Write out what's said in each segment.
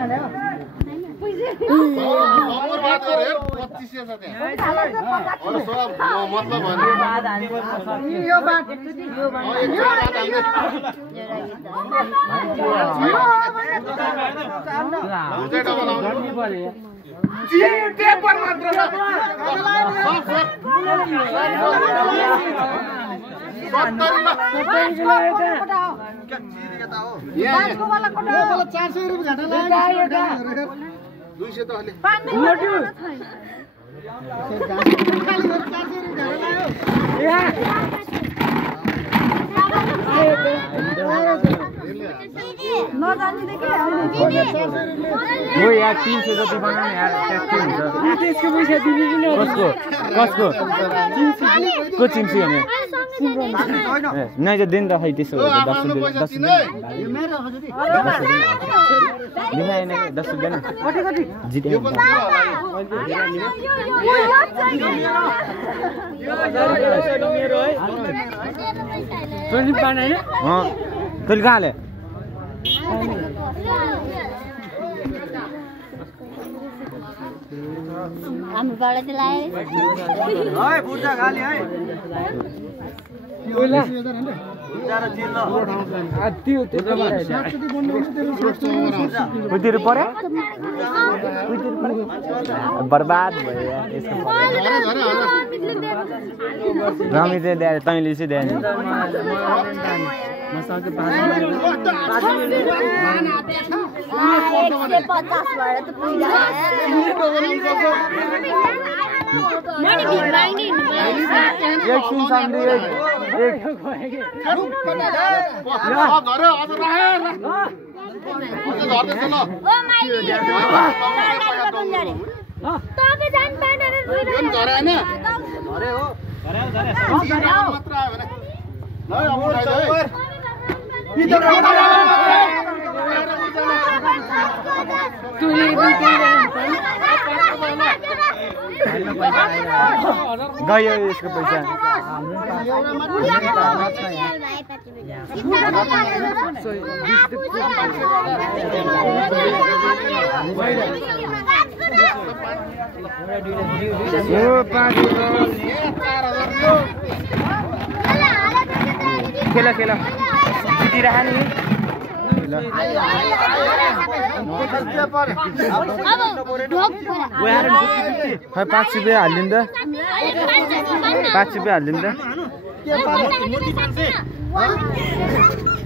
और बात कर यार 25 साथ है और सब मतलब यो बात पेपर मात्र हो यार 300 जति बनाउने यार ट्याक्कै हुन्छ त्यसको पैसा दिने कि कसको को चिम्सी हैन नै त दिन त खै त्यसो हो 10 दिखाएन 10 रुपैयाँ कति जिते मेरो है 20 पान हैन तैले कहाँले हाम्रो बाडा चाहिँ लाए है बुर्जा खाली है ओला त्यो पर्यो बर्बाद भयो यसको रमी चाहिँ दे तैँले चाहिँ दे मसाके 5 गयो यसको पैसा खेला खेला जितिरह नि खै 5 रुपैयाँ हालिदिनु त 5 रुपैयाँ हालिदिनु त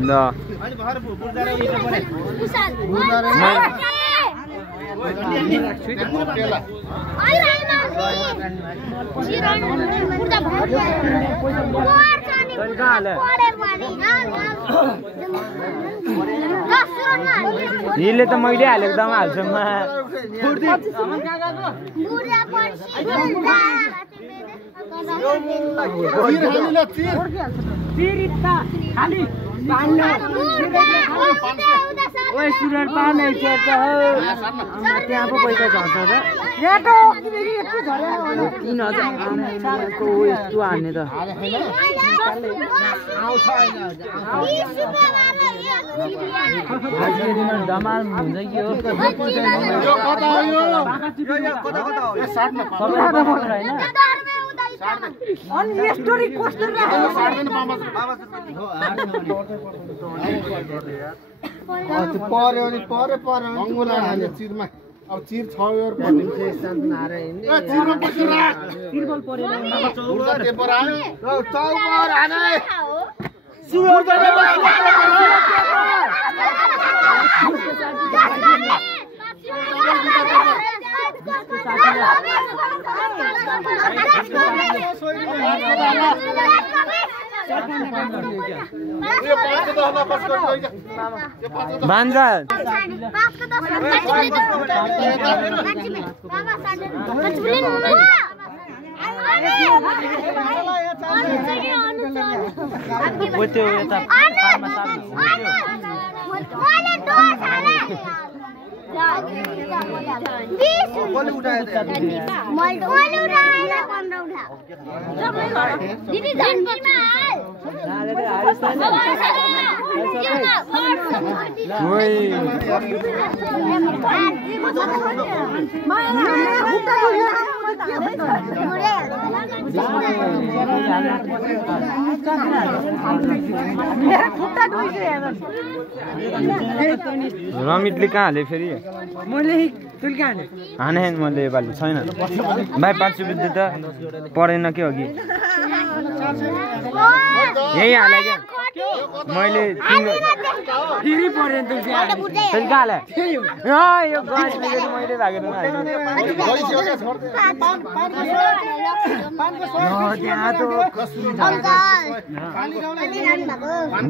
ल यसले त मैले हालेको दमा हाल्छु म ओए सुरर पाने चाहिँ त हो त्यहाँ पो पैसा झर्छ त रेटो 3000 को यस्तो हान्ने त आउँछ हैन धमाल हुन्छ कि हो यो कता हो यो कता हो यो 60 न हैन अनि स्टोरी कोस्टर राख्नु 60 न बाबा पर्यो नि पर्यो अंगुला हाल्यो चिरमा अब चिर 6 और भन्ने शान्त नारे हिँड्ने ए चिरमा पैसा राख तिरबल पर्यो बाबा चौबर पेपर आयो चौबर हाने सुवर बांजा कसले उठायो त दिदी जन्ममा रमितले कहाँ हाले फेरि हाने मैले योपालि छैन भाइ 5 रुपियाँ दे त परेन के हो कि यही हाले क्या मैले फेरि परेन तैँले कहाँ हाले यो गज बिगेर मैले भागेर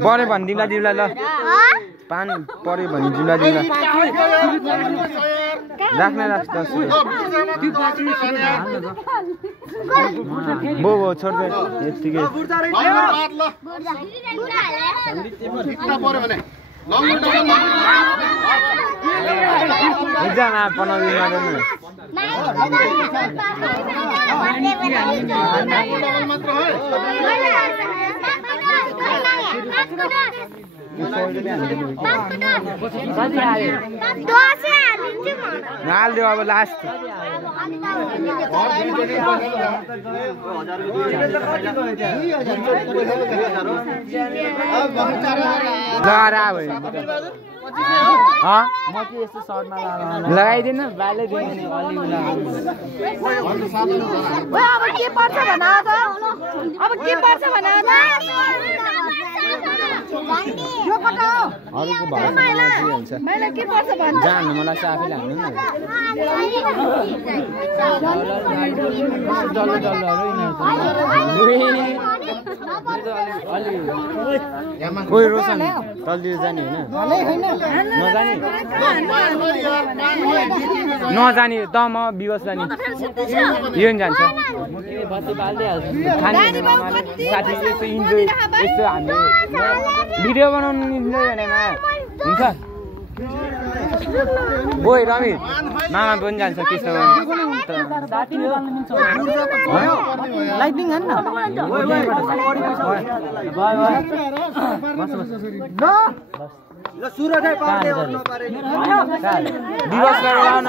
पऱ्यो भने दिउँला दिउँला ल पान पऱ्यो भने दिउँला दिउँला राख्ने राख्छ 10 रुपियाँ बो छोड्दै यतिकै एकजना 15 दिन हालिदियो अब लास्ट लगाइदिन बाले जानु मलाई आफैले हाल्नु कोही रोशन तलतिर जाने होइन नजाने त म विवश जाने यो नि जान्छ खाने साथी यस्तो इन्जोय यस्तो हामीले भिडियो बनाउनु इन्जोय भनेमा हुन्छ ओइ रमित मामा पनि जान्छ त्यसो लाइटिङ हान्न ल सुरजै पार्दै ओर्नु पारे दिवस लगाउन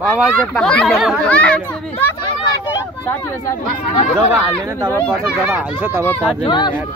बाबा जब हाल्दैन तब पर्छ जब हाल्छ तब पर्दैन यार